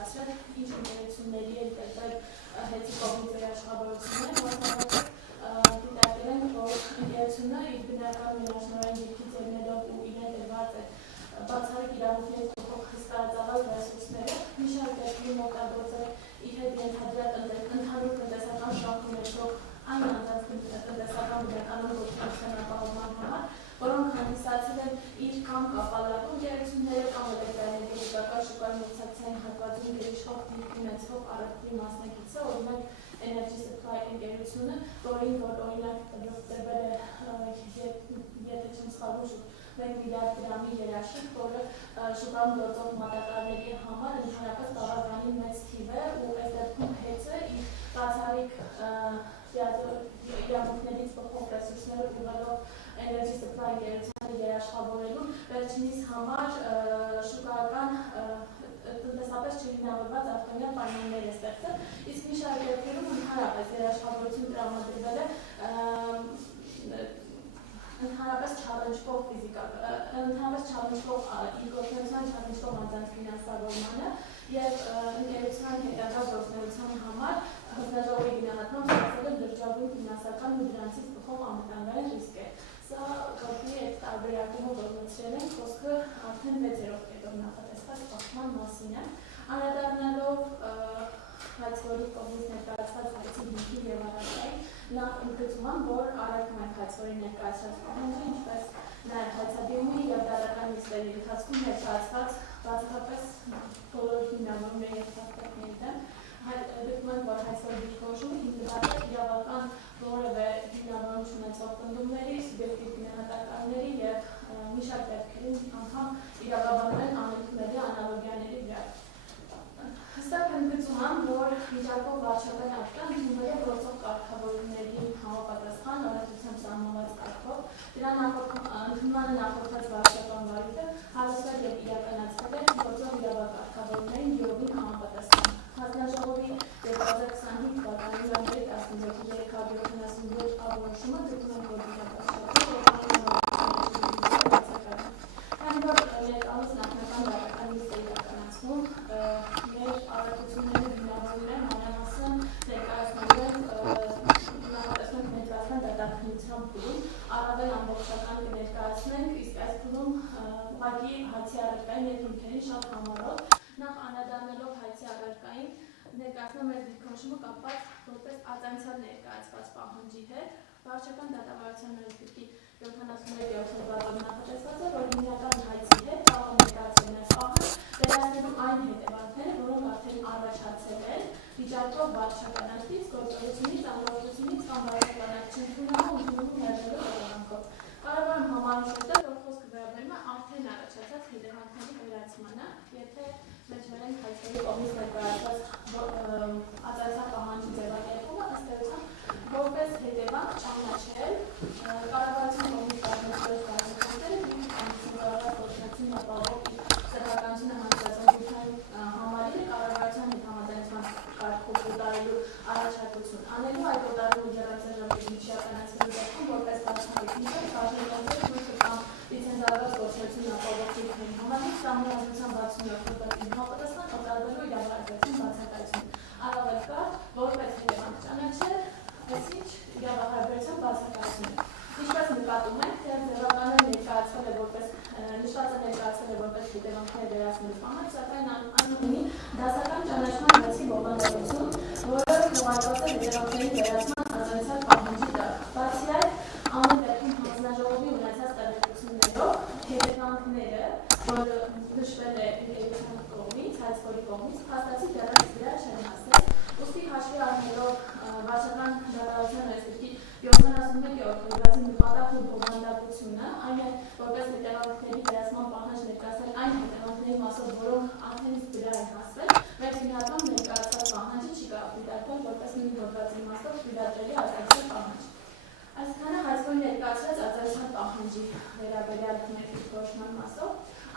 ներկայացրել ինչ ընկերությունների են տրվել հետի կողմից երաշխավորություններ, մասնավորապես դիտարկել են, որ ընկերությունը իր բնական մենաշնորհային դիրքից ելնելով ու իրեն տրված է բացառիկ իրավունքներից փոխող հսկայածավալ ռեսուրսները, մի շարք դեպքերում օգտագործել իր հետ ենթադրյալ ընդհանուր տնտեսական շահ ունեցող այն անձանց տնտեսական բնականոն գործունեության ապահովման համար, որոնք հանդիսացել են իր կամ կապալակու ընկերությունները կամ էլեկտրաէներգետիկական շուկայի մրցակցային հատվածում գերիշխող դիրք ունեցող առևտրի մասնակիցը, օրինակ Energy Supply ընկերությունը, որին որ օրինակ տրվել է եթե չեմ սխալվում 1 միլիարդ դրամի երաշխիք, որը շուկայում գործող մատակարարների համար ընդհանրապես բավականին մեծ թիվ է ու այս դեպքում հեծը իր բացառիկ իրավունքներից փոխող ռեսուրսները ուղղելով Energy Supply ընկերությանը երաշխավորելու վերջինիս համար շուկայական տնտեսապես չհիմնավորված արտոնյալ պայմաններ է ստեղծել, իսկ մի շարք դեպքերում ընդհանրապես երաշխավորություն տրամադրվել է ընդհանրապես չառնչվող իր գործունեության չառնչվող անձանց ֆինանսավորմանը և ընկերության հետագա գործունեության համար հանձնաժողովի գնահատմամբ ստեղծել է լրջագույն ֆինանսական ու դրանցից բխող անվտանգային ռիսկեր։ Սա կողմի այդ տարբերակումը որոնցրել են խոսքը արդեն 6-րդ կետով նախատեսված պաշտպան մասին է, անդրադառնալով հայցվորի կողմից ներկայացված հայցի հիմքի և առարկայի նախ ընդգծում եմ, որ առարկում են հայցվորի ներկայացված պահանջը, ինչպես նաև հայցադիմի և դատական նիստերի ընթացքում ներկայացված բացառապես բոլոր հիմնավորումների և փաստարկների դեմ դիտում են, որ հայցվորի դիրքորոշումը հիմնված է իրավական որևէ հիմնավորում չունեցող պնդումների, սուբյեկտիվ գնահատականների և մի շարք դեպքերում անգամ իրավաբանորեն անընդունելի անալոգիաների վրա։ Հստակ ընդգծում եմ, որ վիճակող վարչական ակտը ընդունել է գործող կարգավորումների համապատասխան օրենսդրությամբ սահմանված կարգով, դրա ընդունմանը նախորդած վարչական վարույթը հարուստ և իրականացվել է գործող իրավակարգավորումներին յուրովին համապատասխան։ Հանձնաժողովի 2025 թվականի հունվարի 17-ի 377 որոշումը գտնում են, որ քանի որ ներկայումս նախնական դատական նիստ է իրականացնում, մեր առաքությունները հիմնավորվում են մանրամասն ներկայացնելով դատաքննության փուլում, առավել ամբողջական կներկայացնենք, իսկ այս փուլում ուղղակի հայցի առարկային և հիմքերին շատ համառոտ, նախ անդրադառնալով հայցի առարկային ներկայացնում մեր դիրքորոշումը կապված որպես արձանցյալ ներկայացված պահանջի հետ, վարչական դատավարության օրենսգրքի 77-րդ հոդվածով նախատեսված է, որ հիմնական հայցի հետ կարող է ներկայացնել մեր պահանջ, վերացնելու այն հետևանքները, որոնք արդեն առաջացել են վիճակող վարչական ակտից, գործողությունից, անվտանգությունից կամ վարչական ակտ չընդունելու ընդունելու մերժելու հետևանքով։ Կարող եմ համարժեցնել, որ խոսքը վերաբերում է արդեն առաջացած հետևանքների վերացմանը, եթե մեջբերենք հայցերի կողմից ներկայացված արձանցյալ պահանջի ձևակերպումը, ըստ էության որպես հետևանք ճանաչել կառավարության կողմից կազմակերպված կազմակերպները իր անձնարարված գործունեությունն ապահովող սեփականությունը հանձնաժողովության համալիրը կառավարության հետ համաձայնության կարգով օտարելու առաջարկություն անելու, այդ օտարելու եռամսաժամկետ միջիականացվելու դեպքում որպես բացառիկ նիստը բաժանված մուտքը կամ լիցենզավորված գործունեություն ապահովող դիրքերի համալիր Սահմանադրության 67 հոդվածին համապատասխան օտարվելու իրավահարության բացակայություն առավել կարճ որպես հետևանք ճանաչել այսինչ իրավահարության բացակայությունը։ Ինչպես նկատում ենք, թե ձևականորեն ներկայացվել է որպես հետևանքներ վերացնելու պահանջ, սակայն այն ունի դասական ճանաչման բացի բովանդակություն, որը ուղղված է հետևանքների վերացման արձանցյալ պահանջի տակ։ Բացի այդ, ամեն դեպքում հանձնաժողովի ունեցած տեղեկություններով հետևանքները, որը նշվել է ընկերության կողմից, հայցվորի կողմից, փաստացի դեռևս վրա չեն հասել, ուստի հաշվի առնելով վարչական դատավարության օրենսգրքի 71-րդ հոդվածի նպատակն ու բովանդակությունը, այն է, որպես հետևանքների վերացման պահանջ ներկայացնել այն հետևանքների մասով, որոնք արդեն իսկ վրա են հասվել, մեր հիմնական ներկայացված պահանջը չի կարող դիտարկվել որպես նույն հոդվածի իմաստով թույլատրելի արձանցյալ պահանջ։ Այսքանը հայցվորի ներկայացրած արձանցյալ պահանջի վերաբերյալ մեր դիրքորոշման մասով,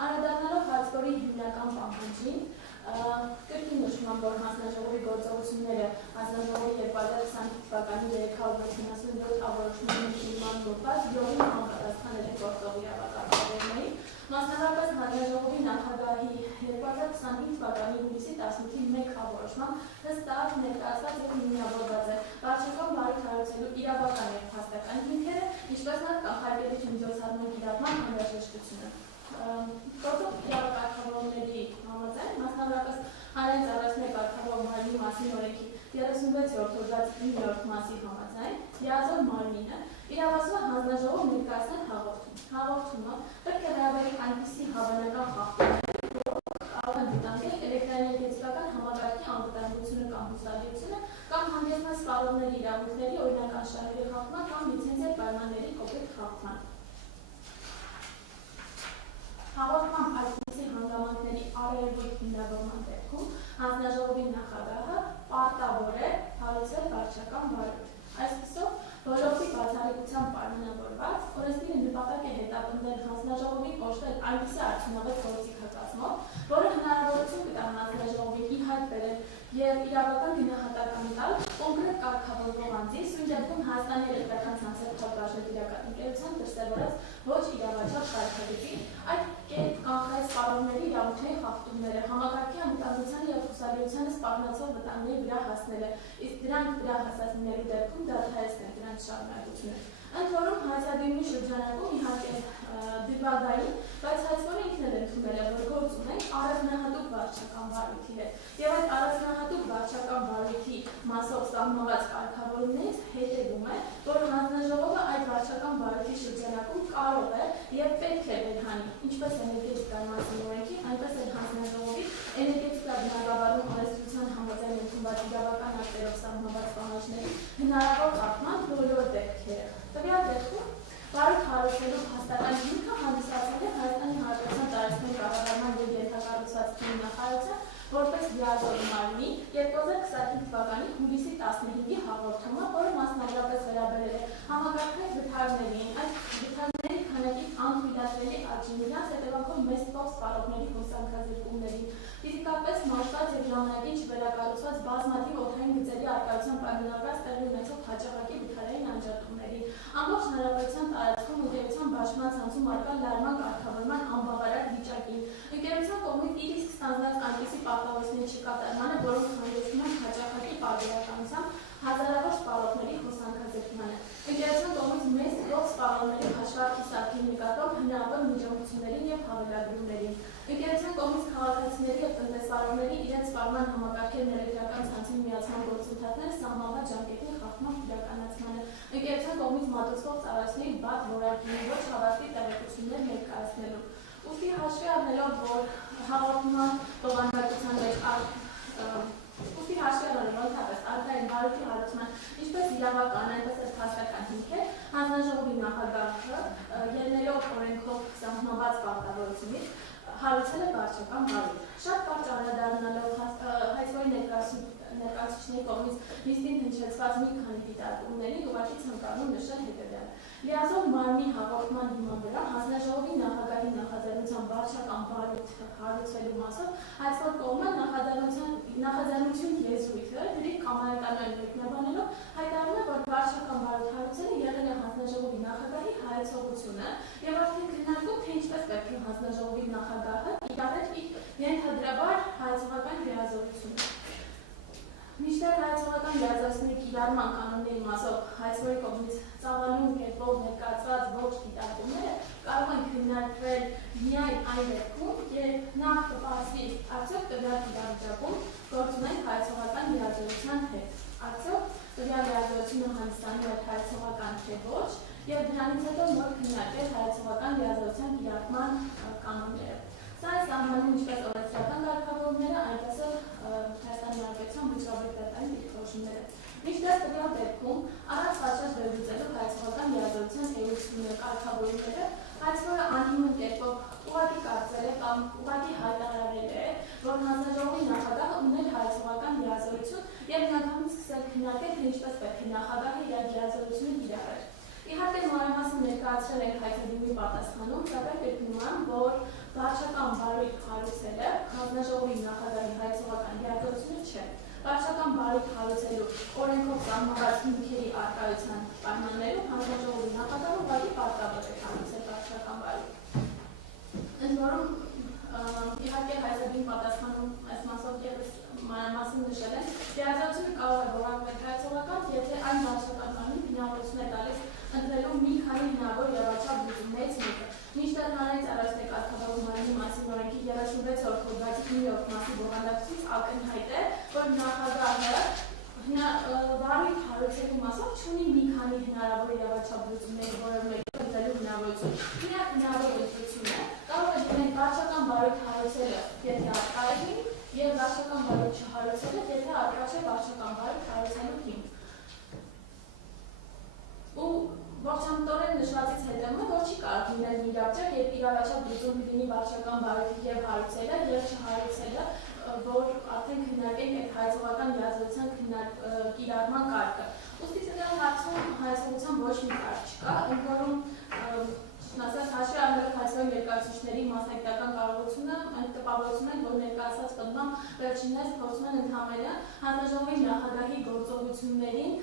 անդրադառնալով հայցվորի հիմնական պահանջին, կրկին նշում եմ, որ հանձնաժողովի գործողությունները հանձնաժողովի 2020 թվականի 377 որոշումների հիման գործված յովին համապատասխանել է գործող իրավակարգավորումներին, Մասնավորապես հանրաժողովի նախագահի 2025 թվականի հուլիսի 18-ի մեկ հավորոշմամբ հստակ ներկայացված և հիմնավորված է վարչական բարույթ հարուցելու իրավական և փաստական հիմքերը, ինչպես նաև կանխարգելիչ միջոցառման կիրառման անհրաժեշտությունը։ Գործող իրավակարգավորումների համաձայն, մասնավորապես հանրային ծառայությունների կարգավորման մարմնի մասին օրենքի 36-րդ հոդվածի 9-րդ մասի համաձայն, լիազոր մարմինը իրավասու հանձնաժողով ներկայացնել հաղորդում։ Հաղորդումը պետք է վերաբերի այնպիսի հավանական խախտումների, որոնք կարող են վտանգել էլեկտրաէներգետիկական համակարգի անվտանգությունը կամ հուսալիությունը կամ հանգեցնել սպառողների իրավունքների օրինական շահերի խախտման կամ լիցենզիա պայմանների կոպիտ խախտման։ Հաղորդման այսպիսի հանգամանքների արևոտ հիմնավորման դեպքում հանձնաժողովի նախագահը պարտավոր է հարուցել վարչական բարույթ։ Այսպիսով, ոլորտի բացառիկությամբ պայմանավորված, օրենսդիրը նպատակ է հետապնդել հանձնաժողովին կոչվել այնպիսի արդյունավետ գործիքակազմով, որը հնարավորություն կտա հանձնաժողովին ի հայտ բերել և իրավական գնահատական տալ կոնկրետ կարգավորվող անձի, սույն դեպքում Հայաստանի էլեկտրական ցանցեր բաժնետիրական ընկերության դրսևորած ոչ իրավաչափ կարգավիճի, այդ կերպ կանխել սպառողների իրավունքների խախտումները, համակարգի անվտանգությանը և հուսալիությանը սպառնացող վտանգների վրա հասնելը, իսկ դրանք վրա հասած լինելու դեպքում դադարեցնել դրանց շարունակությունը։ Ընդ որում, հայցադիմի շրջանակում իհարկե դիվագային, բայց հայցվորը ինքն էլ ընդունել է, որ գործ ունենք առանձնահատուկ վարչական բարույթի հետ, և այդ առանձնահատուկ վարչական բարույթի մասով սահմանված կարգավորումներից հետևում է, որ հանձնաժողովը այդ վարչական բարույթի շրջանակում կարող է և պետք է վերհանի, ինչպես էներգետիկայի մասին օրենքի, այնպես էլ հանձնաժողովի էներգետիկա բնագավառում օրենսդրության համաձայն ընդունված իրավական ակտերով սահմանված պահանջների հնարավոր խախտման բոլոր դեպքերը։ Տվյալ դեպքում բարույթ հարուցելու փաստական հիմքը հանդիսացել է Հայաստանի Հանրապետության տարածքների կառավարման և ենթակառուցվածքների նախարարության որպես լիազոր մարմնի 2025 թվականի հուլիսի 15-ի հաղորդումը, որը մասնավորապես վերաբերել է համակարգային վթարներին, այդ վթարների քանակի անթույլատրելի աճին, նրանց հետևանքով մեծ թվով սպառողների հոսանքազրկումներին, ֆիզիկապես մաշված և ժամանակին չվերակառուցված բազմաթիվ օդային գծերի առկայությամբ պայմանավորված տեղի ունեցող հաճախակի վթարային անջատումներին, ամբողջ հանրապետության տարածքում ընկերության բաշխման ցանցում առկա լարման կարգավորման անբավարար վիճակին, ընկերության կողմից իր իսկ ստանձնած այնպիսի պարտավորությունների չկատարմանը, որոնք հանգեցնում են հաճախակի պարբերականությամբ հազարավոր սպառողների հոսանքազրկմանը, ընկերության կողմից մեծ թվով սպառողների հաշվարկի սարքի նկատմամբ հնարավոր միջամտություններին և հավելագրումներին, ընկերության կողմից քաղաքացիների և տնտեսվարողների իրենց սպառման համակարգերն էլեկտրական ցանցին միացման գործընթացները սահմանված ժամկետի խախտման իրականացմանը, ընկերության կողմից մատուցվող ծառայությունների վատ որակի ոչ հավաստի տեղեկություններ ներկայացնելու։ Ուստի հաշվի առնելով, որ հաղորդման տողանդակության մեջ արդարային բարույթի հարուցման ինչպես իրավական, այնպես էլ փաստական հիմքեր, հանձնաժողովի նախագահը ելնելով օրենքով սահմանված պարտավորությունից հարուցել է վարչական բարույթ։ Շատ կարճ անդրադառնալով հայցվորի ներկայացուցիչների կողմից նիստին հնչեցված մի քանի դիտարկումներին ուղղակի ցանկանում նշել հետևյալը։ Լիազոր մարմնի հաղորդման հիման վրա հանձնաժողովի նախագահի նախաձեռնությամբ վարչական բարույթ հարուցվելու մասով հայցվոր կողմը նախաձեռնություն եզրույթը դրի կամայականորեն մեկնաբանելով հայտարարում է, որ վարչական բարույթ հարուցելը եղել է հանձնաժողովի նախագահի հայեցողությունը և արդեն քննարկում, թե ինչպես պետք է հանձնաժողովի նախագահը իրավեր իր ենթադրաբար հայեցողական լիազորությունը։ Մինչդեռ հայեցողական լիազորությունների կիրառման կանոնների մասով հայցվորի կողմից ծավալուն կերպով ներկայացված ողջ դիտարկումները կարող են քննարկվել միայն այն դեպքում, երբ նախ կպասվի արդյոք տվյալ իրավիճակում գործ ունենք հայեցողական լիազորության հետ, արդյոք տվյալ լիազորությունը հանդիսանում է հայեցողական թե ոչ, և դրանից հետո նոր քննարկել հայեցողական լիազորության կիրառման կանոնները։ Սա է սահմանում ինչպես օրենսդրական կարգավորումները, այնպես էլ Հայաստանի Հանրապետության վճռաբերդատային դիրքորոշումները։ Մինչդեռ տվյալ դեպքում առանց պատշաճ վերլուծելու հայեցողական լիազորության էությունը կարգավորումները հայցվորը անհիմն կերպով ուղղակի կարծել է կամ ուղղակի հայտարարել է, որ հանձնաժողովի նախագահը ուներ հայեցողական լիազորություն և միանգամից սկսել քննարկել, թե ինչպես պետք է նախագահը իր լիազորությունը կիրառեր։ Իհարկե մանրամասն ներկայացրել ենք հայցադիմի պատասխանում, սակայն գտնում եմ, որ վարչական բարույթ հարուցելը հանձնաժողովի նախագահի հայեցողական լիազորությունը չէ։ Վարչական բարույթ հարուցելու օրենքով սահմանված հիմքերի առկայության պայմաններում հանձնաժողովի նախագահը ուղղակի պարտավոր է հարուցել վարչական բարույթ։ քանի հնարավոր երաչափ լուծումներից մեկը։ Մինչդեռ հանրային ծառայությունների կարգավորման մարմնի մասին օրենքի 36-րդ հոդվածի 9-րդ մասի բովանդակությունից ակնհայտ է, որ նախագահը վարույթ հարուցելու մասով չունի մի քանի հնարավոր երաչափ լուծումների որևէ մեկը ընտրելու հնարավորություն։ Միակ հնարավոր ընտրությունը կարող է լինել վարչական վարույթ հարուցելը, եթե առկա է հիմք, եւ վարչական վարույթ չհարուցելը, եթե առկա չէ վարչական վարույթ հարուցելու հիմք։ Ու ողջամտորեն նշվածից հետևում է, որ չի կարող լինել մի իրավիճակ, երբ իրավաչափ լուծում լինի վարչական վարույթի եւ հարուցելը եւ չհարուցելը, որ արդեն քննարկենք այդ հայցողական լիազորության կիրառման կարգը։ Ուստի դրա հարցում հայցողության ոչ մի կարգ չկա, ընդ որում ասած հաշվի առնելով հայցողի ներկայացուցիչների մասնագիտական կարողությունը, այն տպավորություն են, որ ներկայացված պնդման վերջիններս փորձում են ընդհանրապես հանձնաժողովի նախագահի գործողություններին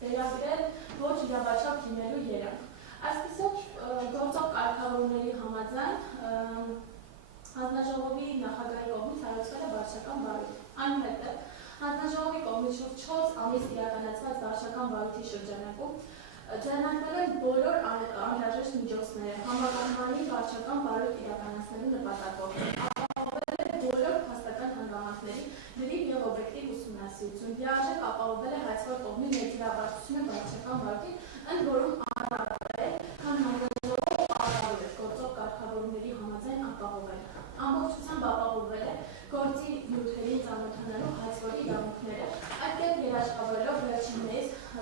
վերաբերել ոչ իրավաչափ լինելու երանգ։ Այսպիսով գործող կարգավորումների համաձայն հանձնաժողովի նախագահի կողմից հարուցվել է վարչական վարույթ։ Այնուհետև հանձնաժողովի կողմից շուրջ 4 ամիս իրականացված վարչական վարույթի շրջանակում ձեռնարկվել են բոլոր անհրաժեշտ միջոցները համակարգանի վարչական վարույթ իրականացնելու նպատակով։ Ապահովել է բոլոր փաստական հանգամանքների լրիվ եւ օբյեկտիվ ուսումնասիրություն։ Լիարժեք ապահովել է հայցվոր կողմի ներգրավվածությունը վարչական վարույթին, ընդ որում առավել, քան հանձնաժողովը ապահովել է գործող կարգավորումների համաձայն ապահովել։ Ամբողջությամբ ապահովել է գործի նյութերին ծանոթանալու հայցվորի իրավունքները, այդ կերպ երաշխավորելով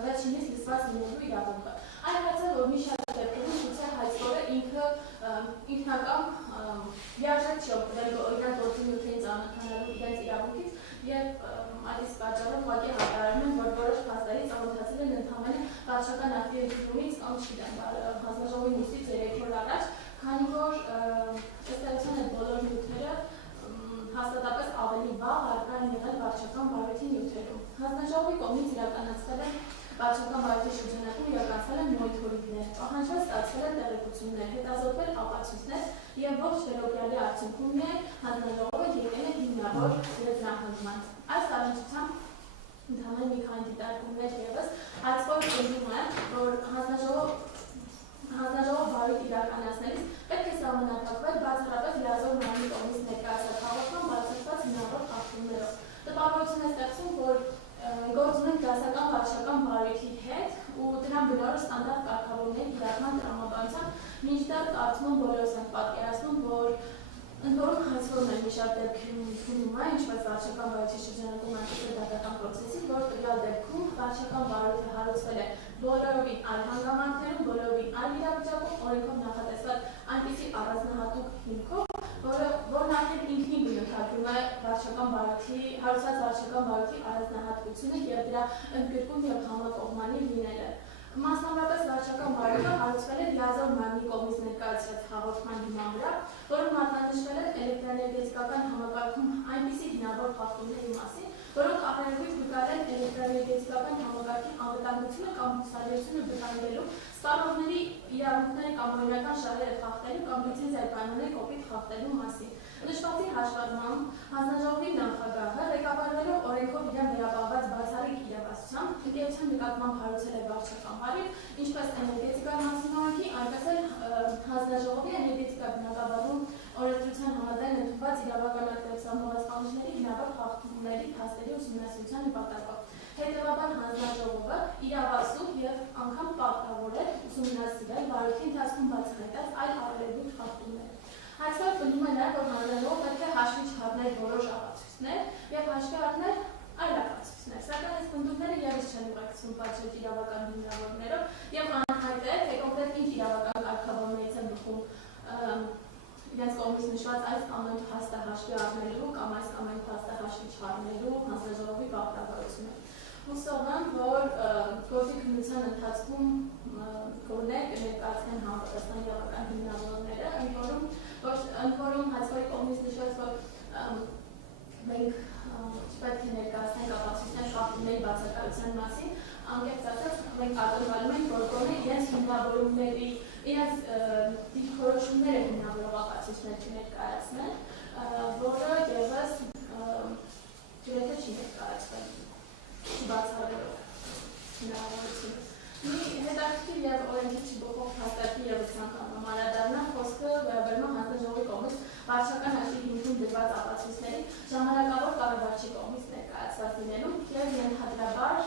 վերջինիս լսված լինելու իրավունքը։ Այն հացը, որ մի շատ դեպքում գուցե հայցվորը ինքնակամ լիարժեք չի օգտվել իրենց գործի նյութերին ծանոթանալու իրենց իրավունքից եւ այս պատճառով ուղղակի հայտարարում են, որ որոշ փաստերի ծանոթացել են ընդհանրապես վարչական ակտի ընդունումից կամ չգիտեմ, հանձնաժողովի նիստից 3 օր առաջ, քանի որ ըստ էության այդ բոլոր նյութերը հաստատապես ավելի վաղ առկա են եղել վարչական վարույթի նյութերում։ Հանձնաժողովի կողմից իրականացվել են վարչական վարույթի շրջանակում իրականացվել են մոնիթորինգներ, պահանջված ստացվել են տեղեկություններ, հետազոտվել ապացույցներ եւ ողջ վերոբյալի արդյունքում միայն հանձնաժողովը եկել է հիմնավոր լեզվահանգման։ Այս առնչությամբ ընդհանրապես մի քանի դիտարկումներ ևս հայցվոր ընդունում է, որ հանձնաժողով վարույթ իրականացնելիս պետք է սահմանափակվել բացառապես լիազոր մարմնի կողմից ներկայացված հաղորդման բացառված հնարավոր խախտումներով։ Տպավորություն է ստեղծում, որ գործում ենք դասական վարչական վարույթի հետ ու դրան բնորոշ ստանդարտ կարգավորումների կիրառման տրամաբանությամբ, մինչդեռ կարծում եմ բոլորս ենք պատկերացնում, որ ընդ որում հայցվորն է մի շատ դեպքում է, ինչպես վարչական վարույթի շրջանակում անկասել դատական պրոցեսի, որ տվյալ դեպքում վարչական վարույթը հարուցվել է բոլորովին այլ հանգամանքներում, բոլորովին այլ իրավիճակում, օրենքով նախատեսված այնպիսի առանձնահատուկ հիմքով, որն արդեն ինքնին բնութագրում է հարուցված վարչական վարույթի առանձնահատկությունը եւ դրա ընդգրկում եւ համակողմանի լինելը։ Մասնավորապես վարչական վարույթը հարուցվել է լիազոր մարմնի կողմից ներկայացված հաղորդման հիման վրա, որում մատնանշվել են էլեկտրաէներգետիկական համակարգում այնպիսի հնարավոր խախտումների մասին, որոնք ապրանքույթ կկարեն էլեկտրաէներգետիկական համակարգի անվտանգությունը կամ հուսալիությունը վտանգելու, սպառողների իրավունքների կամ օրինական շահերը խախտելու կամ լիցենզիայի կանոնների կոպիտ խախտելու մասին։ Նշվածի հաշվառմամբ հանձնաժողովի նախագահը ղեկավարվելով օրենքով իրեն վերապահված բացառիկ իրավասությամբ ընկերության նկատմամբ հարուցել է վարչական վարույթ, ինչպես էներգետիկայի մասին օրենքի, այնպես էլ հանձնաժողովի էներգետիկա բնագավառում օրենսդրության համաձայն ընդունված իրավական ակտերով սահմանված կանոնների հնարավոր խախտումների փաստերի ուսումնասիրության նպատակով։ Հետևաբար հանձնաժողովը իրավասու եւ անգամ պարտավոր է ուսումնասիրել վարույթի ընթացքում բացահայտած այլ ավելորդ խախտումներ։ Հայցվոր պնդում է նաև, որ հանձնաժողովը պետք է հաշվի չառներ որոշ ապացույցներ եւ հաշվի առներ այլ ապացույցներ, սակայն այս պնդումները ևս չեն ուղեկցվում պատշաճ իրավական հիմնավորումներով եւ անհայտ է, թե կոնկրետ ինչ իրավական կարգավորումներից են բխում իրենց կողմից նշված այս ամեն փաստը հաշվի առնելու կամ այս ամեն փաստը հաշվի չառնելու հանձնաժողովի պարտավորությունը։ Հուսով եմ, որ գործի քննության ընթացքում կներկայացնեն համապատասխան իրավական հիմնավորումները, ընդ որում հայցվորի կողմից նշված, որ մենք չպետք է ներկայացնենք ապացույցներ խախտումների բացակայության մասին, անկեղծ ասած մենք ակնկալում ենք, որ գոնե իրենց հիմնավորումների, իրենց դիրքորոշումները հիմնավորող ապացույցներ չներկայացնեն, որը ևս գրեթե չի ներկայացվել, չի բացառվելով հնարավորություն։ Հետաքրքիր եւ օրենքի չփոխող փաստարկի եւս անգամ անդրադառնալ խոսքը վերաբերում է հանձնաժողովի կողմից վարչական ակտի հիմքում դրված ապացույցների ժամանակավոր կառավարչի կողմից ներկայացված լինելու եւ ենթադրաբար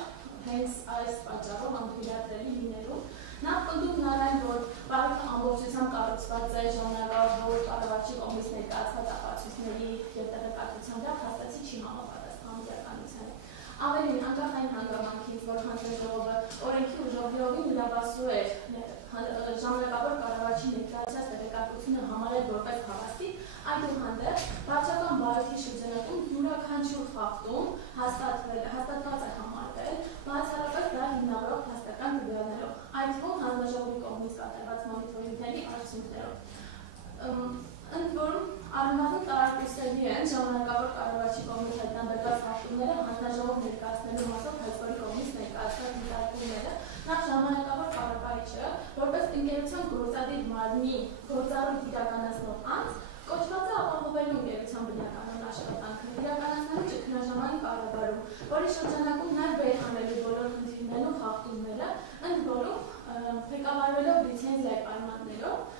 հենց այս պատճառով անդրադառնալի լինելու նա պնդում նրան որ բարոյը ամբողջությամբ կառուցված է ժամանակավոր կառավարչի կողմից ներկայացված ապացույցների եւ տեղեկատվության վրա հաստատի չի համապատասխանում իրականությանը Ավելին, անկախ այն հանգամանքից, որ հանձնաժողովը օրենքի ուժովիովին լրավասու էր ժամանակավոր կառավարչի ներկայացած տեղեկատվությունը համարել որպես հավաստի, այդուհանդերձ վարչական բարոյի շրջանակում յուրաքանչյուր խախտում հաստատված է համարվել, բացառապես դա հիմնավորող փաստական տվյալներով, այդ թվում հանձնաժողովի կողմից կատարված մոնիթորինգների արդյունքներով։ Ընդ որում առնվազն տարարկուսելի են ժամանակավոր կառավարչի կողմից հայտնաբերված խախտումները հանձնաժողով ներկայացնելու մասով հայցվորի կողմից ներկայացված դիտարկումները նախ ժամանակավոր կառավարիչը որպես ընկերության գործադիր մարմնի գործառույթ իրականացնող անձ կոչված է ապահովելու ընկերության բնականոն աշխատանքը իրականացնելու ճգնաժամային կառավարում, որի շրջանակում նաև վերհանելու բոլոր խնդիրներն ու խախտումները, ընդ որում ղեկավարվելով լիցենզիայի պայմաններով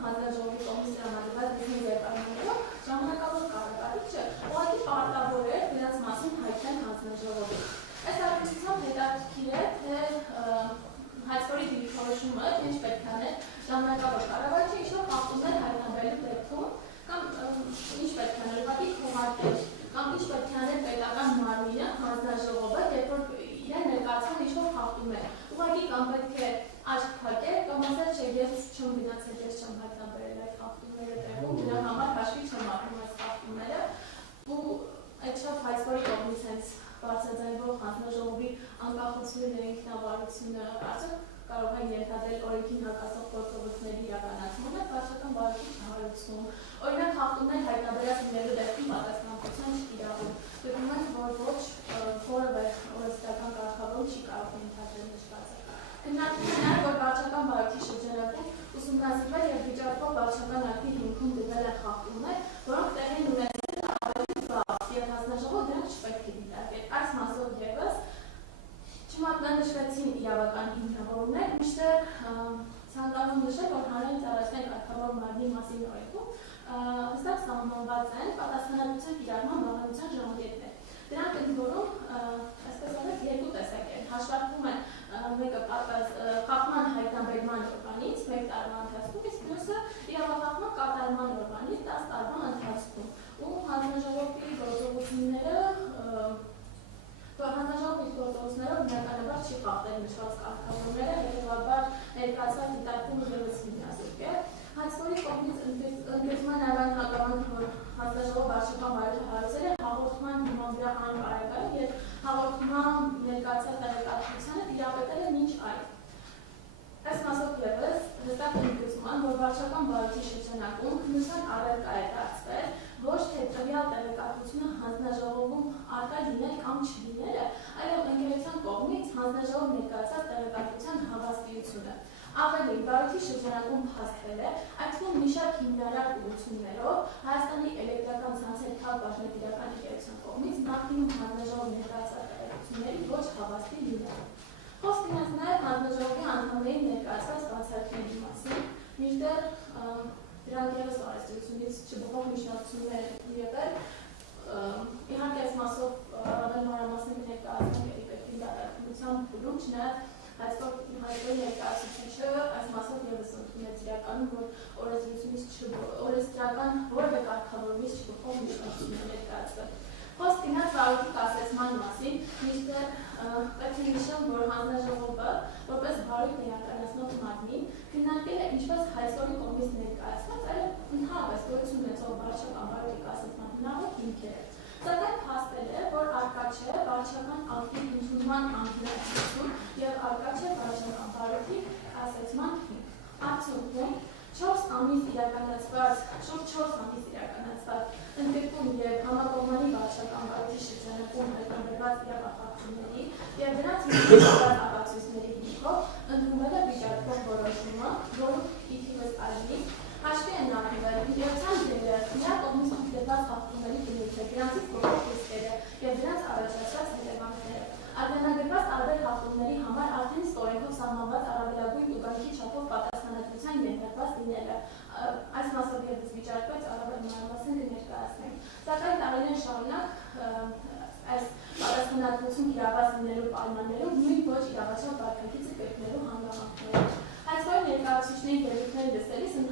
հանձնաժողովի կողմից տրամադրված լիցենզիայի պայմաններով ժամանակավոր կառավարիչը ուղղակի պարտավոր է դրանց մասին հայտնել հանձնաժողովին։ Այս առնչությամբ հետաքրքիր է, թե հայցվորի դիրքորոշումը ինչ պետք է անել ժամանակավոր կառավարիչը ինչ-որ խախտումներ հայտնաբերելու դեպքում կամ ինչ պետք է անել ուղղակի քողարկել կամ ինչ պետք է անել պետական մարմինը հանձնաժողովը, երբ որ իրեն ներկայացան ինչ-որ խախտումներ։ Ուղղակի կամ պետք է աչք փակել կամ ասել չէ ես չեմ գնացել, ես չեմ հայտնաբերել այդ խախտումները տեղում, դրա համար հաշվի չեմ առնում այս խախտումները ու այդչափ հայցվորի կողմից հենց բարձրաձայնվող հանձնաժողովի անկախությունն ու ինքնավարությունը արդյոք կարող են ենթադրել օրենքին հակասող գործողությունների իրականացմանը վարչական բարոյի չհարուցում։ Օրինակ խախտումներ հայտնաբերած լինելու դեպքում պատասխանատվության չկիրառում։ Գրում են, որ ոչ որևէ օրենսդրական կարգավորում չի կարող ենթադրել նշվածը։ Քննարկվում է նաև, որ վարչական բարոյի շրջանակում ուսումնասիրվել եւ վիճակվող վարչական ակտի հիմքում դրվել են խախտումներ, որոնք տեղի են ունեցել ավելի վաղ եւ հանձնաժողովը դրանք չպետք է դիտարկել։ Այս մասով եւս չմատնանշվեցին իրավական հիմնավորումներ, մինչդեռ ցանկանում նշել, որ հանրային ծառայության կարգավոր մարմնի մասին օրենքում հստակ սահմանված են պատասխանատվության կիրառման վավերացման ժամկետներ։ Դրանք ընդ որում, այսպես ասած, երկու տեսակ են։ Հաշվարկվում են մեկը խախտման հայտնաբերման օրվանից 1 տարվա ընթացքում, իսկ մյուսը իրավախախտման կատարման օրվանից 10 տարվա ընթացքում։ Ու հանձնաժողովի գործողությունները հանձնաժողովի գործողություններով բնականաբար չի խախտել նշված կարգավորումները, հետևաբար ներկայացված դիտարկումը ևս հիմնազուրկ է։ Հայցվորի կողմից ընդգծվում է նաև այն հանգամանքը, որ հանձնաժողովը վարչական բարոյը հարուցել է հաղորդման հիման վրա անկարեկան եւ հաղորդման ներկայացած տեղեկատվությանը տիրապետել է մինչ այդ։ Այս մասով ևս հստակ ընդգծում են, որ վարչական բարոյի շրջանակում քննության առարկա է դարձվել ոչ թե տվյալ տեղեկատվությունը հանձնաժողովում առկա լինել կամ չլինելը, այլև ընկերության կողմից հանձնաժողով ներկայացած տեղեկատվության հավաստիությունը։ Ավելին, բարոյի շրջանակում փաստվել է, այդ թվում մի շարք հիմնարար ուղղություններով Հայաստանի էլեկտրական ցանցերի թափ բաժնետիրական ընկերության կողմից նախկինում հանձնաժողով ներկայացած տեղեկությունների ոչ հավաստի լինելը։ Խոսք գնաց նաև հանձնաժողովի անդամների ներկայացված բացառքների մասին, մինչդեռ դրանք ևս օրենսդրությունից չբխող միջնակցություններ են եղել։ Իհարկե այս մասով առավել մանրամասնիկ ներկայացնենք էլեկտրիկի դատարկության փուլում, չնայած հայցվորի ներկայացուցիչը այս մասով ևս ընդունեց իրականում, որ օրենսդրական որևէ կարգավորումից չբխող միջնակցություններ ներկայացվել։ Խոսք գնաց բարոյի կասեցման մասին, մինչդեռ պետք է նշեմ, որ հանձնաժողովը որպես բարոյ իրականացնող մարմին քննարկել է ինչպես հայցվորի կողմից ներկայացված, այլև ընդհանրապես գոյություն ունեցող վարչական բարոյի կասեցման հնարավոր հիմքերը։ Սակայն փաստել է, որ առկա չէ վարչական ակտի ընդունման անհնարինություն եւ առկա չէ վարչական բարոյի կասեցման հիմք։ Արդյունքում 4 ամիս իրականացված ընդգրկում եւ համակողմանի վարչական բարոյի շրջանակում հայտնաբերված իրավախախտումների եւ դրանց հիմնական ապացույցների հիմքով ընդունվել է վիճակվող որոշումը, որը ի թիվս արժանի հաշվի են առնվել ընկերության դերը, նրա կողմից ընդգրկված խախտումների բնույթը, դրանցից բխող ռիսկերը եւ դրանց առաջացած հետևանքները։ Արձանագրված տարբեր խախտումների համար արդեն իսկ օրենքով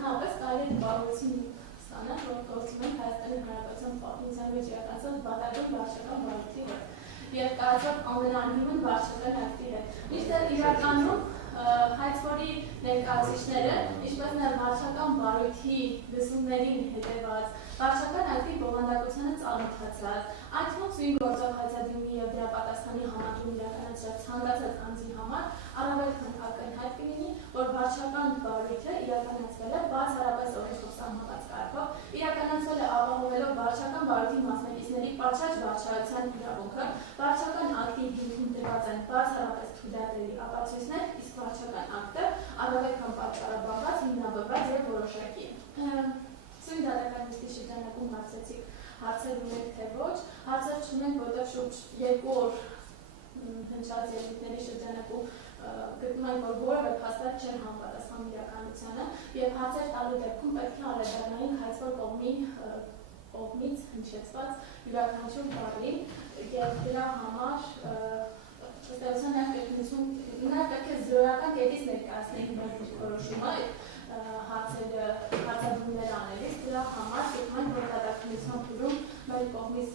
Ընդհանրապես կարելի է բարություն ստանալ, որ գործում են Հայաստանի Հանրապետության պատմության մեջ իրականացած բادرում վարչական բարույթի հետ եւ կարծրակ ամենահիմն վարչական ակտի հետ։ Մինչդեռ իրականում հայցվորի ներկայացուցիչները, ինչպես նաև վարչական բարույթի լսումներին հետևած, վարչական ակտի բովանդակությանը ծանոթացած, այդ թվում սույն գործող հացադիմի եւ դրա պատասխանի համադրում իրականացրած ցանկացած անձի համար առավել քան ակնհայտ կլինի, որ վարչական բարույթը իրականացվել է բացառապես օրենքով սահմանված կարգով, իրականացվել է ապահովելով վարչական բարույթի մասնակիցների պատշաճ վարչարության իրավունքը, վարչական ակտի հիմքում դրված են բացառապես թույլատրելի ապացույցներ, իսկ վարչական ակտը առավել քան պատճառաբանված, հիմնավորված եւ որոշակի է։ Սույն դատական նիստի շրջանակում հարցրեցիք հարցեր ունենք թե ոչ, հարցեր չունենք, որտեղ շուրջ 2 օր հնչած ելույթների շրջանակում գտնում ենք, որ որևէ փաստարկ չեն համապատասխանում իրականությանը եւ հարցեր տալու դեպքում պետք է անդրադառնային հայցվոր կողմից հնչեցված յուրաքանչյուր բառի եւ դրա համար ըստեյության նաև պետք է զրոյական կետից ներկայացնենք մեր դիրքորոշումը հարցադրումներ անելիս, դրա համար գտնում որ դատաքննության փուլում մեր կողմից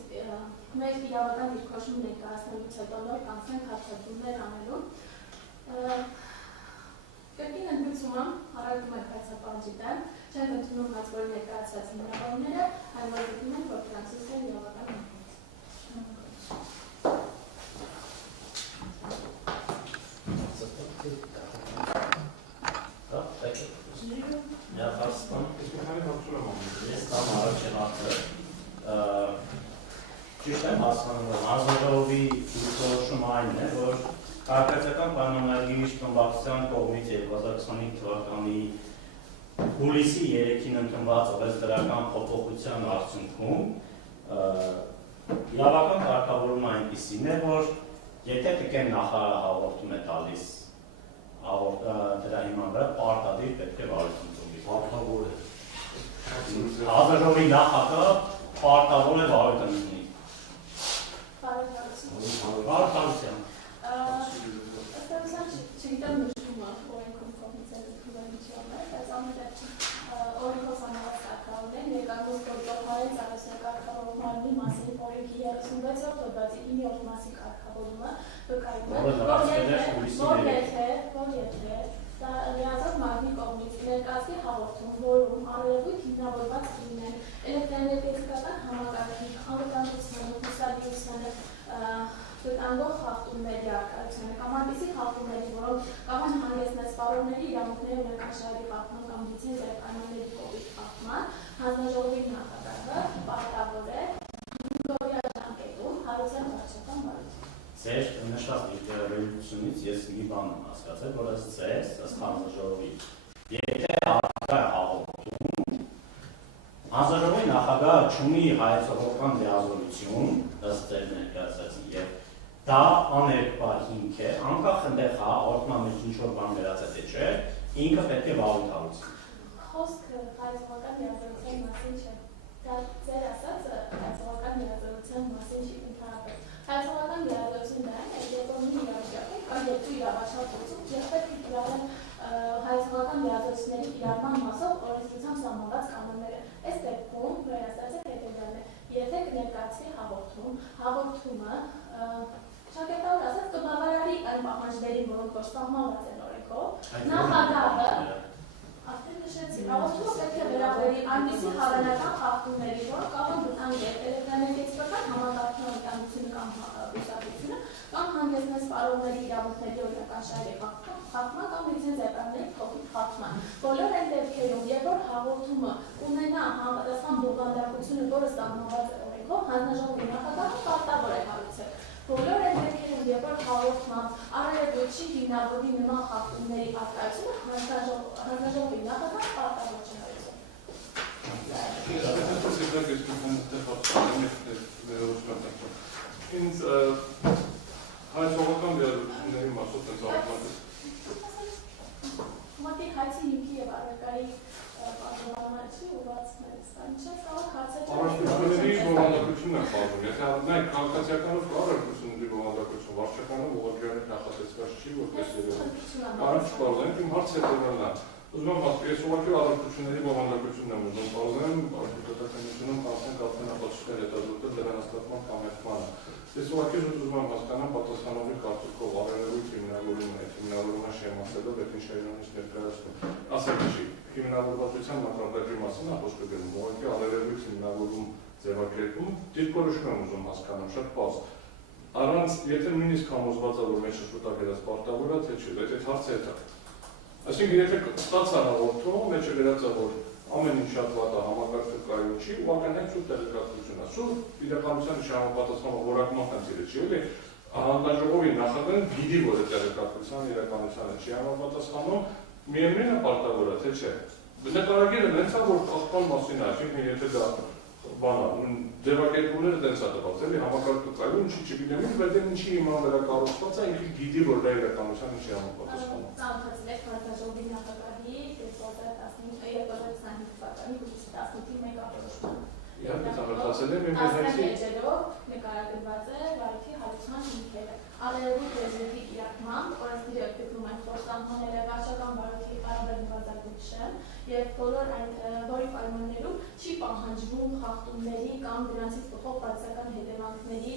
մեր իրավական դիրքորոշում ներկայացնելուց հետո նոր կանցնենք հարցադրումներ անելու։ Կրկին ընդգծում եմ, առարկում ենք հայցապահանջի դեմ, չենք ընդունում հայցվորի ներկայացած հիմնավորումները, այն որ գտնում ենք, որ դրանցից են իրավական Ճիշտ եմ հասկանում, որ հանձնաժողովի դիրքորոշումը այն է, որ քաղաքացիական կանոնագիր խմբակցության կողմից 2025 թվականի հուլիսի 3-ին ընդունված օրենսդրական փոփոխության արդյունքում իրավական կարգավորումը այնպիսին է, որ եթե տկեն նախարարը հաղորդում է տալիս դրա հիման վրա պարտադիր պետք է վարություն ծնվի։ Պարտավոր է։ Հանձնաժողովի նախագահը պարտավոր է վարություն ծնվի։ Պարտավորություն։ Ըստեյության չգիտեմ նշումը օրենքում կողմից է ընդունվելիչիոններ, բայց ամենատեղ օրենքով անհավատ կարգավորներ, ներկայումս գործողարեն ծառայության կարգավորումների մասին օրենքի 36-րդ հոդվածի 9-րդ մասի կարգավորումը վկայում է, որ եթե լիազոր մարմնի կողմից ներկայացվի հաղորդում, որում առերևույթ հիմնավորված լինեն էլեկտրաէներգետիկական համակարգի անվտանգությանը, հուսալիությանը, վտանգող խախտումների առկայությանը կամ այնպիսի խախտումների, որոնք կարող են հանգեցնել սպառողների իրավունքների ներկայացրի խախտման կամ լիցենզիայի կանոնների կողմից խախտման, հանձնաժողովի նախագահը պարտավոր է 5-օրյա ժամկետում հարուցել վարչական բարույթ։ Ձեր նշված դիրքորոշումից ես մի բան եմ հասկացել, որ ըստ ձեզ, ըստ հանձնաժողովի, եթե առկա է հաղորդում, հանձնաժողովի նախագահը չունի հայեցողական լիազորություն, ըստ ձեր ներկայացածին, եւ դա աներկբա հիմք է, անկախ ընդեղ հաղորդման մեջ ինչ-որ բան վերացած է չէ, ինքը պետք է վարույթ հարուցի։ Խոսքը հայեցողական լիազորության մասին չէ, դա ձեր ասածը հայեցողական լիազորության մասին չի ընդհանրապես։ Հայեցողական լիազորություն դա է, երբ որ մի իրավիճակում կա երկու իրավաչափ գործում, եւ պետք է կիրառեն հայեցողական լիազորությունների կիրառման մասով օրենսդրությամբ սահմանված կանոնները։ Այս դեպքում վերահսկացեք հետևյալն է, եթե կներկայացվի հաղորդում, հաղորդումը շակերտավոր ասած կբավարարի այն պահանջներին, որոնք որ սահմանված են օրենքով, նախագահը արդեն նշեցի, հաղորդումը պետք է վերաբերի այնպիսի հավանական խախտումների, որոնք կարող են վտանգել էլեկտրաէներգետիկական համակարգի անվտանգությունը կամ հուսալիությունը, կամ հանգեցնել սպառողների իրավունքների օրինական շահերի խախտման կամ լիցենզիականների փոքրիկ խախտման։ Բոլոր այն դեպքերում, երբ որ հաղորդումը ունենա համապատասխան բովանդակությունը, որը սահմանված է օրենքով, հանձնաժողովի նախագահը պարտավոր է հարուցել։ Բոլոր այն դեպքերում, երբ որ հաղորդմամբ առերևույթ չի հիմնավորվի նման խախտումների առկայությունը, հանձնաժողովի նախագահը պարտավոր չէ հարուցել։ Ինձ հայցողական լիազորությունների մասով տնտեսական Մատի հայցի հիմքի եւ առարկայի պատմականացի ուղղված ներստան չէ, կարող հարցեր Առաջնությունների բովանդակությունն է խաղում, եթե նայեք քաղաքացիականով կա առաջնությունների բովանդակություն, վարչականը ուղղակի նախատեսված չի, որպես երևում։ Առաջ կարող ենք, իմ հարցը հետևյալն է, ուզում եմ ասել, ես ուղղակի առողջությունների բովանդակությունն եմ ուզում բացել, արդյունքում կանցնենք ապացույցներ հետազոտել դրա հաստատման կամեցմանը։ Ես ուղղակի ուզում եմ հասկանալ պատասխանողի կարծիքով առերևույթ հիմնավորումը, այդ հիմնավորումը շեմացելով այդ ինչ հայրենից ներկայացնում։ Ասենք չի, հիմնավորվածության մակարդակի մասին խոսքը գնում, ուղղակի առերևույթ հիմնավորում ձևակերպում, դիրքորոշում եմ ուզում հասկանալ, շատ պարզ։ Առանց, եթե նույնիսկ համոզված է, որ մեջը շուտագերած պարտավոր է, թե չէ, այդ հարցը է դա։ Այսինքն, եթե ստացա հաղորդում, մեջը գրած է, որ ամեն ինչ շատ վատ է, համակարգը կայուն չի, ու ականենք սուր տեղեկատվություն է։ Սուր իրականության շահապատասխանող որակման խնդիրը չի, էլի հանձնաժողովի նախագահն գիտի, որ այդ տեղեկատվության իրականությանը չի համապատասխանում, միևնույնն է պարտավոր է, թե չէ։ Նկարագիրը հենց է, որ աղբան մասին է, այսինքն, եթե դա ձևակերպումները դենց է տված, էլի համակարգը կայուն չի չգիտեմ, բայց այն ինչի իման վրա կառուցված է, ինքը գիտի, որ դա իրականության չի համապատասխանում։ Ծանոթացել եք հանձնաժողովի նախագահի 2025 թվականի հուլիսի 18-ի մեկապորոշմանը։ Իհարկե ծանոթացել եմ, իմ էջերով նկարագրված է վարքի հարուցման հիմքերը։ Առերևույթ ռեժիմի կիրառմամբ օրենսգիրը գտնում այն խորհրդանքները վարչական վարքի տարբեր նվազագույն եւ բոլոր այն որի պայմաններում չի պահանջվում խախտումների կամ դրանցից բխող բացական հետևանքների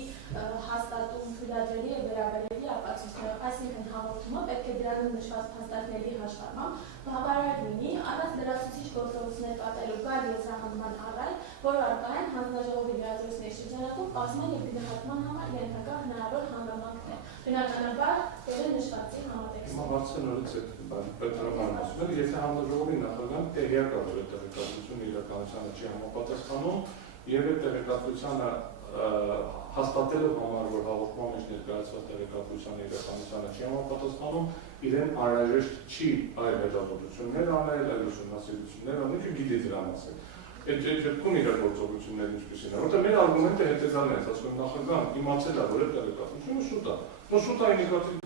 հաստատում, թույլատրելի եւ վերաբերելի ապացույցներ, այսինքն հաղորդումը պետք է դրանում նշված փաստարկների հաշվառմամբ բավարար լինի, առանց լրացուցիչ գործողություններ կատարելու գալ եզրահանգման առայլ, որ առկա են հանձնաժողովի լիազորությունների շրջանակում կազմել եւ գնահատման համար ենթակա հնարավոր հանգամանքներ։ Բնականաբար դերը նշվածի համատեքստում։ Հիմա հարցը նորից է պետրոպան ասում եմ, եթե հանձնաժողովի նախագահն տեղյակ է, որ այդ տեղեկատվությունը իրականությանը չի համապատասխանում եւ այդ տեղեկատվությանը հաստատելով համար, որ հաղորդման մեջ ներկայացված տեղեկատվությանը իրականությանը չի համապատասխանում, իրեն անհրաժեշտ չի այլ հետազոտություններ անել, այլ ուսումնասիրություններ անել, ու գիտի դրան ասել։ Այդ դեպքում իրագործողությունները ինչպիսին է, որտեղ մեր արգումենտը հետեւյալն է, ասում եմ նախագահն իմացել է, որ այդ տեղեկատվությունը շուտ է։ Շուտ է ինդիկատիվ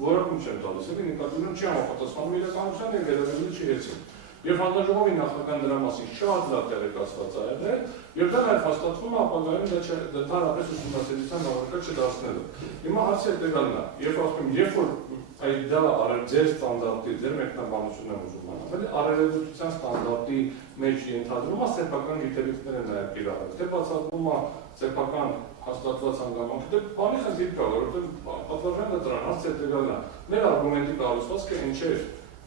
որակում չեն տալիս, էլի ինդիկատիվը չի համապատասխանում իրականությանը եւ վերաբերել չի հեծին։ Եվ հանձնաժողովի նախագահան դրա մասին շատ լավ տեղեկացված է եղել, եւ դա նաեւ հաստատվում է ապագայում դա ընդհանրապես ուսումնասիրության հավաքակ չդարձնելու։ Հիմա հարցը հետեւյալն է, երբ ասում եմ, երբ որ այդ դա ձեր ստանդարտի, ձեր մեկնաբանությունն է ուզում անվել, առերևույթության ստանդարտի մեջ ենթադրվում է սեփական գիտելիքները նաեւ կիրառել, թե բացառվում է սեփական հաստատված հանգամանքը, դե բանի խնդիր կա, որովհետեւ պատվարժանը դրան հարցը հետեւյալն է։ Մեր արգումենտի կառուցվածքը ինչ է,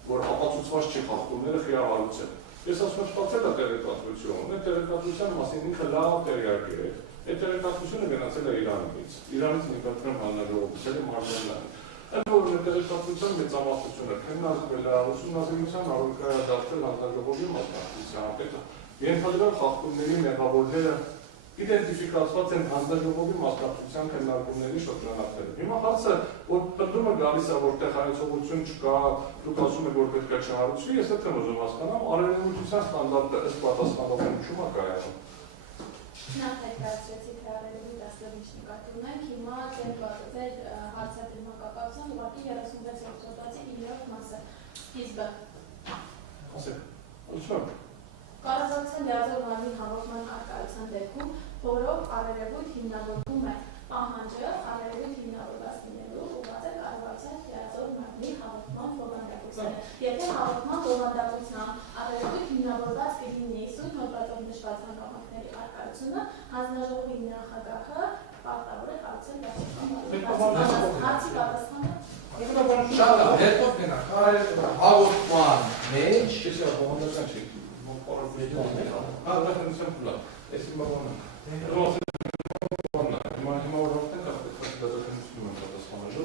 որ ապացուցված չի խախտումները խիավարույց են։ Ես ասում եմ, ստացել է տեղեկատվություն, այդ տեղեկատվության մասին ինքը լավ տեղյակ է։ Այդ տեղեկատվությունը գնացել է Իրանից։ Իրանից նկատում եմ հանրահավաքത്തിൽ եմ արժանան։ Այդ որ տեղեկատվության մեծամասնությունը քննարկվել է, ուսումնասիրության առարկայա դարձել հանրահավաքի մասնակցությամբ։ Այդ ենթադրյալ խախտումների մեղավորները իդենտիֆիկացված են հանձնաժողովի մասնակցության քննարկումների շրջանակներում։ Հիմա հարցը, որ պնդումը գալիս է, որտեղ հայեցողություն չկա, դուք ասում եք, որ պետք է չհարուցվի, ես այդ եմ ուզում հասկանամ, առերևույթության ստանդարտը ըստ պատասխանողի ինչու՞մ է կայանում։ Նախ ներկայացրեցիք առերևույթ ասելով ինչ նկատի ունենք, հիմա ձեր հարցադրման կապակցությամբ ուղղակի 36 հոդվածի 9-րդ մասը սկիզբը։ Ասեք, ուսում Կառավարության լիազոր մարմնի հավաքման առկայության դեպքում, որով առերևույթ հիմնավորվում է պահանջը առերևույթ հիմնավորված լինելու ուղղված է կառավարության լիազոր մարմնի հավաքման բովանդակությանը։ Եթե հավաքման բովանդակությամբ առերևույթ հիմնավորված կլինի սույն հոդվածով նշված հանգամանքների առկայությունը, հանձնաժողովի նախագահը պարտավոր է կառուցել դաշնական հարցի պատասխանը։ Շատ է, հետո գնանք, հավաքման մեջ բովանդական չի։ Հա, դա քննության փուլը։ Էս իմ բանը։ Հիմա որովհետեւ դատականություն եմ պատասխանել։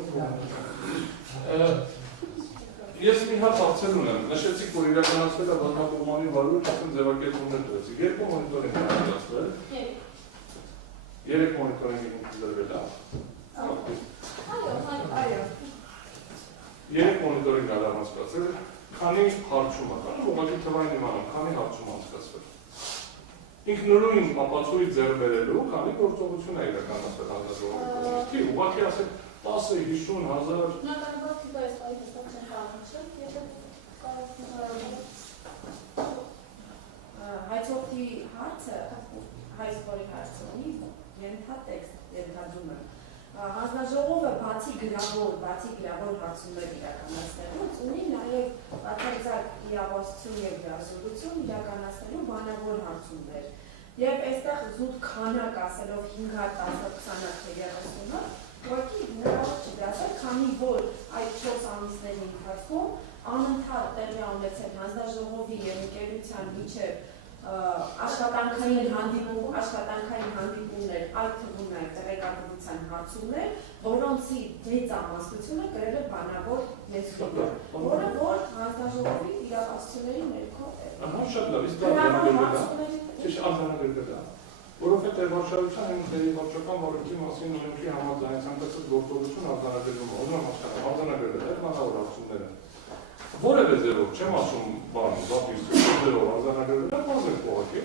Ես մի հատ հարցեր ունեմ։ Նշեցիք, որ իրականացվել է բազմակողմանի վարույթ, ասեն ձևակերպումներ դրեցիք։ Երկու մոնիտորինգ է իրականացվել։ 3 մոնիտորինգի դրվել է։ Այո։ 3 մոնիտորինգ է անցկացվել։ Քանի հարցում է կան, ուղղակի թվային իմանամ, քանի հարցում անցկացվել։ Ինքնուրույն ապացույց ձեռք բերելու, քանի գործողություն է իրականացվել հանրահավաքի կողմից։ Ուղղակի ասեք 10-50 հազար։ Նկարված թիվը այս պահի հստակ չեն կարողացել, եթե հայցորդի հարցը, հայցորդի հարցը ունի ենթատեքստ ենթադրում է։ Հանձնաժողովը բացի գրավոր հարցումներ իրականացնելուց ունի նաև բացարձակ իրավասություն եւ վերահսկողություն իրականացնելու բանավոր հարցումներ։ Եվ այստեղ զուտ քանակ ասելով 500-10-20-30-ը, ուղղակի հնարավոր չի դասել, քանի որ այդ 4 ամիսների ընթացքում անընդհատ տեղի ունեցել հանձնաժողովի եւ ընկերության միջև աշխատանքային հանդիպումներ, այդ թվում նաև տեղեկատվության հարցումներ, որոնցի մեծամասնությունը կրել է բանավոր ներսույթը, որը որ հանձնաժողովի իրավասությունների ներքո է։ Շատ լավ, իսկ դա անդրադառնալու է։ Որովհետև վարչության հիմքերի վարչական վարույթի մասին օրենքի համաձայն ցանկացած գործողություն արձանագրվում է, ուրեմն հասկանալ, արձանագրել է բանավոր հարցումները։ Որևէ ձևով չեմ ասում բան, բացի ձևով արձանագրել է, բազ է փոխի։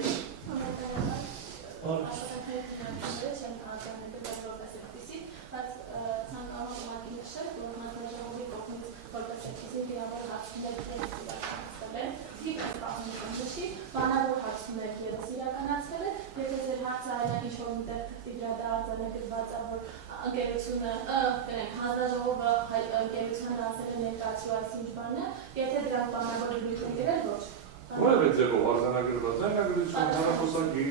Բանավոր հարցումներ ևս իրականացվել է, եթե ձեր հարցը այն է ինչ-որ միտեղ արձանագրված է, որ ընկերությունը, հանձնաժողովը ընկերությանը ասել է ներկայացրու այսինչ բանը, եթե դրանք բանավոր ելույթ են գրել, ոչ։ Որևէ ձևով արձանագրված ձայնագրություն, հանրախոսագիր,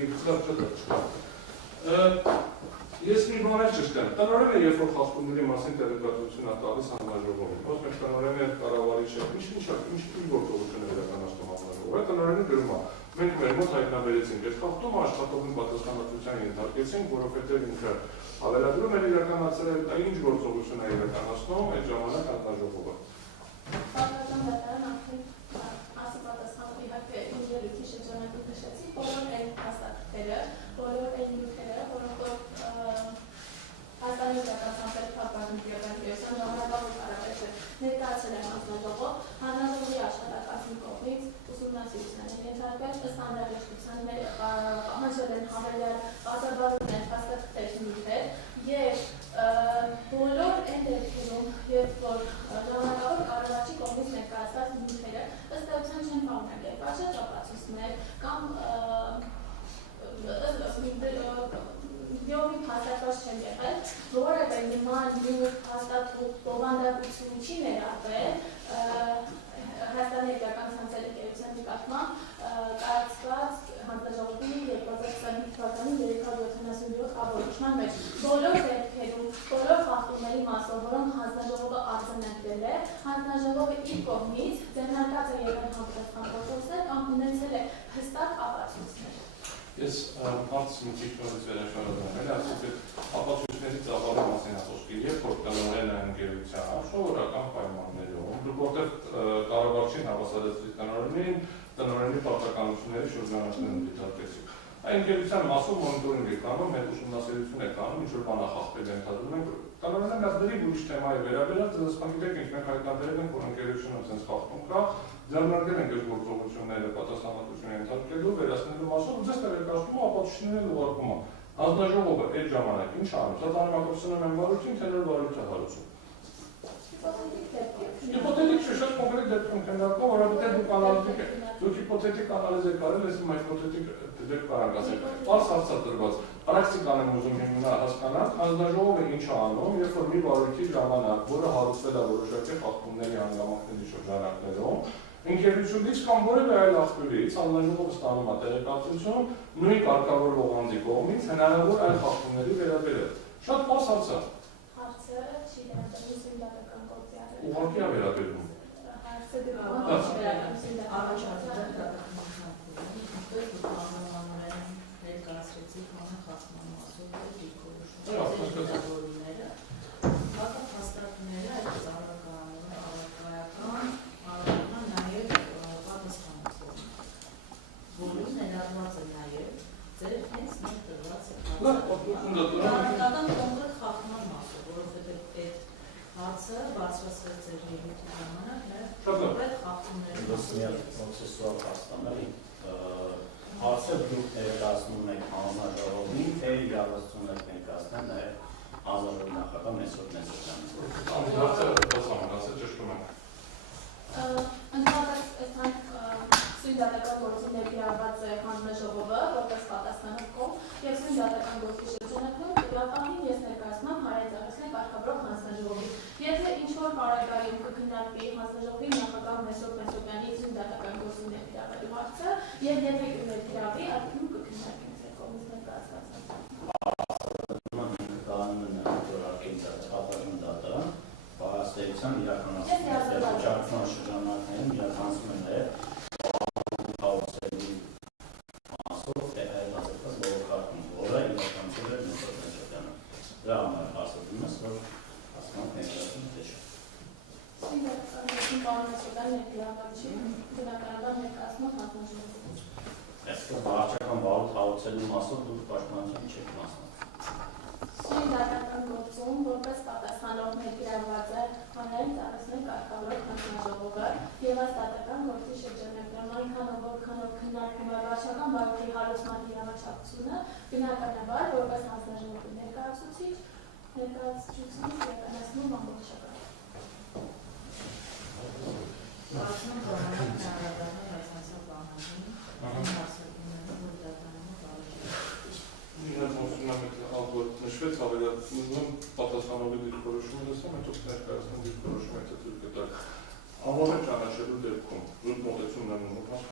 ես մի բան էլ ճշտեմ, տնօրենը երբ որ խախտումների մասին տեղեկատվություն է տալիս հանձնաժողովին, ոչ մեկ տնօրենը կառավարիչը ինչ գործողություն է իրականացնում հանձնաժողովը, տնօրենը գրում է, մենք մեր մոտ հայտնաբերեցինք այս խախտումը, աշխատողին պատասխանատվության ենթարկեցինք, որովհետև ինքը ավելադրում էր իրականացրել, ինչ գործողություն է իրականացնում այդ ժամանակ հանձնաժողովը։ Պատմական դատարան արդեն ասի պատասխանատու իհարկե ելույթի շրջանակում նշեցի, բոլոր այն հաստատները, բոլոր այն նյութերը, որոնք հաստատել փակવાનું իրականության ժամանակավոր կարապետը ներկայացել է հանձնաժողով, հանձնաժողովի աշխատակազմի կողմից ուսումնասիրության են ենթարկվել, ըստ անհրաժեշտության պահանջել են հավելյալ բացաբանումներ, հաստատներ նյութեր եւ բոլոր այն դեպքերում, երբ որ ժամանակավոր կառավարչի կողմից ներկայացված նյութերը ըստ էության չեն պարունակել շրջապատումներ կամ Դիովի հաստատված չեն եղել, որևէ նման նյութ հաստատող բովանդակություն չի ներառվել Հայաստանի Էգական ցանցերի ընկերության նկատմամբ կայացված հանձնաժողովի 2025 թվականի 377 կարգավորման մեջ բոլոր դեպքերում, բոլոր խախտումների մասով, որոնք հանձնաժողովը արձանագրել է, հանձնաժողովը իր կողմից ձեռնարկած է եղել համապատասխան փոփոխություններ կամ ունեցել է հստակ ապացույցներ։ Ես հարց մի քիչ նորից վերաշարժում եմ, ասում եմ ապացույցների ծավալի մասին ասողքի, երբ որ տնօրենը ընկերության սովորական պայմաններում, որտեղ կառավարչին հավասարեցրի տնօրենի պարտականությունների շրջանակներում դիտարկեցիք։ Այն ընկերության մասով մոնիտորինգ է կանում, հետ ուսումնասիրություն է կանում, ինչ որ բանախախտել ենթադրում ենք, տնօրենը մեծ դերի ուրիշ թեմա է վերաբերած, դասպանիտեք ինչ մենք հայտնաբերել ենք, որ ընկերությունը ցենց խախտում կա, ձեռնարկել ենք այս գործողությունները պատասխանատվություն ենթարկելու, վերացնելու մասով, ձեզ տեղեկացնում ապացույցների ուղարկումը։ Հանձնաժողովը այդ ժամանակ ինչ անում, սա տանիմակրսնում են վարություն, թե նոր վարույթ է հարուցում։ Հիպոթետիկ չէ, շատ կոնկրետ դեպքում քննարկում, որովհետև դուք հիպոթետիկ անալիզ եք արել, ես իմ հիպոթետիկ դեպք կարանք ասել։ Պարզ հարցադրված, պրակտիկան եմ ուզում հասկանալ, հանձնաժողովը ինչ է անում, երբ որ մի վարույթի ժամանակ, որը հարուցվել է որոշակի խախտումների հանգամանքների շրջանակներում, ընկերությունից կամ որևէ այլ աղբյուրից հանձնաժողովը ստանում է տեղեկատվություն նույն կարգավոր ողանդի կողմից հնարավոր այլ խախտումների վերաբերել։ Շատ պարզ հարց է։ Հարցը չի վերաբերում սինդիկական գործիարը։ Ուղղակի է վերաբերում։ Հարցը դրական չի վերաբերում հարցը բարձրացրեց ձեր ելույթի ժամանակ կոնկրետ խախտումների պրոցեսուալ փաստանալի հարցը դուք ներկայացնում եք հանձնաժողովին, թե իրավասություններ ներկայացնեն նաև հանձնաժողովի նախագահ Մեսրոպ Մեսրոպյանը։ Հարցը հասարակացել ճշտում ենք։ Ընդհանրապես այստեղ սույն դատական գործի ներկայացված է հանձնաժողովը, որպես պատասխանատու կողմ, եւ սույն դատական գործի շրջանակում դրապանին ես ներկայացնում եմ Հարեն Ծառայության կարգավորող հանձնաժողովի։ Եթե ինչ-որ բարեկարգում կքննարկվի հանձնաժողովի նախագահ Մեսրոպ Մեսրոպյանի սույն դատական ներգրավելու հարցը եւ եթե կներգրավի, արդյոք կքննարկենք ձեր կողմից ներկայացված։ Պարաստեղության իրականացման շրջանակներում իրականացում են նաև հաուսերի մասով հայտնացված բողոքարկում, որը իրականացել էր նկատի շրջանը։ Դրա համար հարցնում ես, որ հասկանանք ներկայացում թե չէ։ Սինտեքսի պարոնացիական ներգրավանքի բնականաբար ներկայացնող հանձնաժողովը։ Այսպես վարչական բարոյթ հաղորդելու մասով դուք պաշտպանության չեք մասնակցում։ Սույն գործում, որպես պատասխանող ներգրավված է հանրային ծառայության կարգավորող հանձնաժողովը եւ այս դատական գործի շրջանակներում այնքանով որքանով քննարկվում է վարչական բարոյթի հարուցման իրավաչափությունը, բնականաբար որպես հանձնաժողովի ներկայացուցիչ իրականացնում ամբողջական։ Վարչական ժամանակ հնարավորություն հայտնասա բանալին, նշվեց ավելացնում պատասխանողի դիրքորոշումը դեսում, հետո ներկայացնում դիրքորոշումը հետո թույլ կտալ։ Անվանը ճանաչելու դեպքում զուտ մոտեցումն